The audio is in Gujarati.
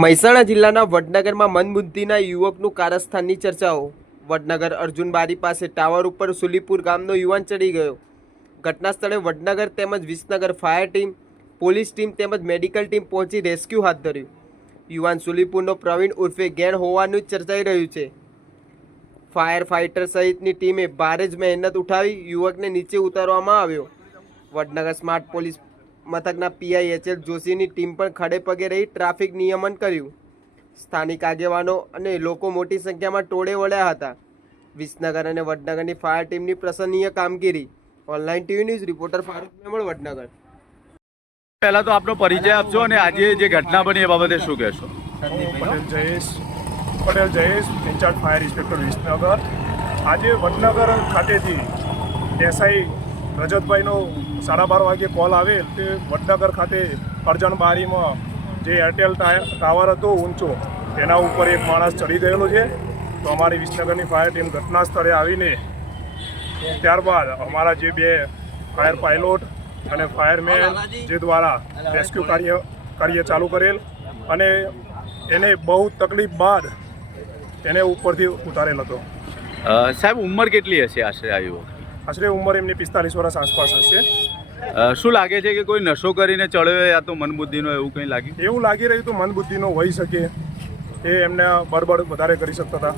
મહેસાણા જિલ્લાના વડનગરમાં મનબુદ્ધિના યુવકનું કારસ્થાનની ચર્ચાઓ. વડનગર અર્જુન બારી પાસે ટાવર ઉપર સુલીપુર ગામનો યુવાન ચડી ગયો. ઘટના સ્થળે વડનગર તેમજ Visnagar fire team, police team તેમજ મેડિકલ ટીમ પહોંચી રેસ્ક્યુ હાથ ધર્યું. યુવાન સુલીપુરનો પ્રવીણ ઉર્ફે ગેર હોવાનું ચર્ચાઈ રહ્યું છે. ફાયર ફાઇટર સહિતની ટીમે ભારે જ મહેનત ઉઠાવી યુવકને નીચે ઉતારવામાં આવ્યો. વડનગર સ્માર્ટ પોલીસ મથકના પીઆઈ એચએલ જોશીની ટીમ પણ ખડે પગે રહી ટ્રાફિક નિયમન કર્યું. સ્થાનિક આગેવાનો અને લોકો મોટી સંખ્યામાં ટોળે વળ્યા હતા. વિસનગર અને વડનગરની ફાયર ટીમની પ્રસન્નીય કામગીરી. Online TV news reporter Farooq Memon Vadnagar. પહેલા તો આપનો પરિચય આપજો અને આજે જે ઘટના બની એ બાબતે શું કહેશો? Patel Jayesh. Patel Jayesh in-charge fire inspector Visnagar. આજે વડનગર ખાતેથી એસઆઈ રજતભાઈનો સાડા બાર વાગે કોલ આવેલ તે વડનગર ખાતે અરજણબારીમાં જે એરટેલ ટાવર હતો ઊંચો, તેના ઉપર એક માણસ ચડી ગયેલો છે. તો અમારી વિસનગરની ફાયર ટીમ ઘટના સ્થળે આવીને ત્યારબાદ અમારા જે બે ફાયર પાયલોટ અને ફાયરમેન જે દ્વારા રેસ્ક્યુ કાર્ય કાર્ય ચાલુ કરેલ અને એને બહુ તકલીફ બાદ એને ઉપરથી ઉતારેલ હતો. સાહેબ, ઉંમર કેટલી હશે આશરે આ યુવકની આશરે ઉંમર એમની પિસ્તાલીસ વર્ષ આસપાસ હશે. શું લાગે છે કે કોઈ નશો કરીને ચડ્યો યા તો મનબુદ્ધિનો એવું કંઈ લાગ્યું? એવું લાગી રહ્યું તો મન બુદ્ધિનો હોઈ શકે. એ એમને બરબડ વધારે કરી શકતા હતા.